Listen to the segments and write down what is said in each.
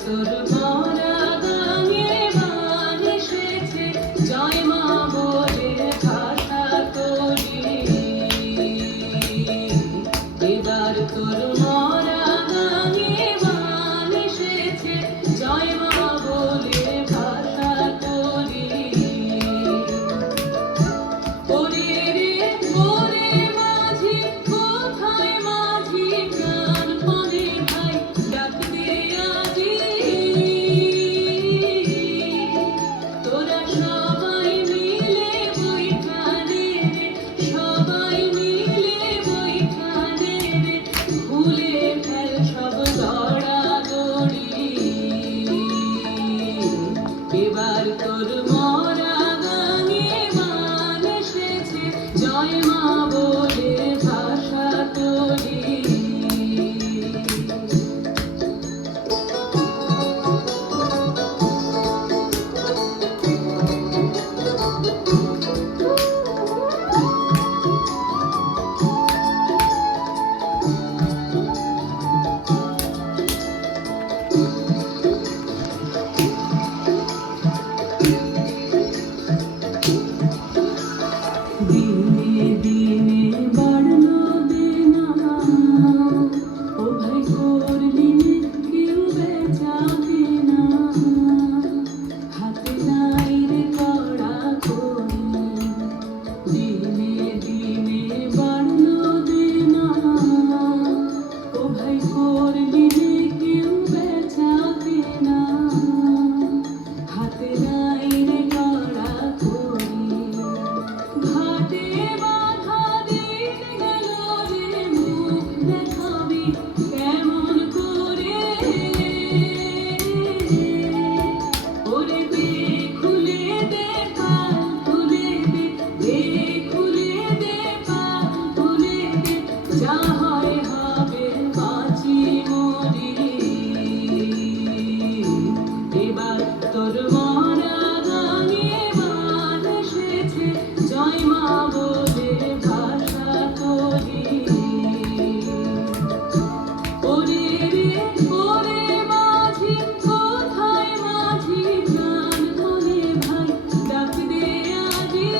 তোর মরা গানে বান এসেছে, জয় মা বলে ভাষা তোরি। এবার তোর মরা গানে বান এসেছে, জয় মা বলে ভাষা তোরি। ওরে রে ওরে মাঝি, কোথায় মাঝি প্রাণপণে ভাই, ডাক দে আজি। তোরা সবাই মিলে বৈঠানে রে, সবাই মিলে বৈঠানে রে, ভুলে ফেল সব দড়াদড়ি। এবার তোর মরা গানে বান এসেছে, জয় মা বলে ভাষা তোরি। দিনে দিনে বাড়লো দেনা, ও ভাই করলি কেউ বেচা কেনা, হাতে নাই রে কড়া কড়ি। দিনে দিনে বাড়লো দেনা, ও ভাই করলি কেউ বেচা কেনা, হাতে নাই রে কড়া কড়ি। ঘাটে বাঁধা দিন গেল রে, মুখ দেখাবি কেমন করে? ওরে দে খুলে দে পাল তুলে দে, দে খুলে দে পাল তুলে দে, যা হয় হবে বাঁচি মরি। এবার তোর মরা গানে বান এসেছে, জয় মা বলে ভাষা তোরি। ওরে রে ওরে মাঝি, কোথায় মাঝি প্রাণপণে ভাই, ডাক দে আজি।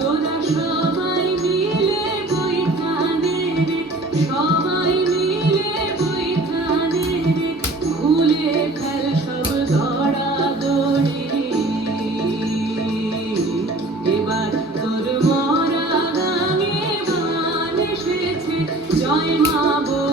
তোরা সবাই মিলে বৈঠানে রে, সবাই মিলে বৈঠানে রে, ভুলে ফেল সব দড়াদড়ি। এবার তোর মরা গানে বান এসেছে, জয় মা বলে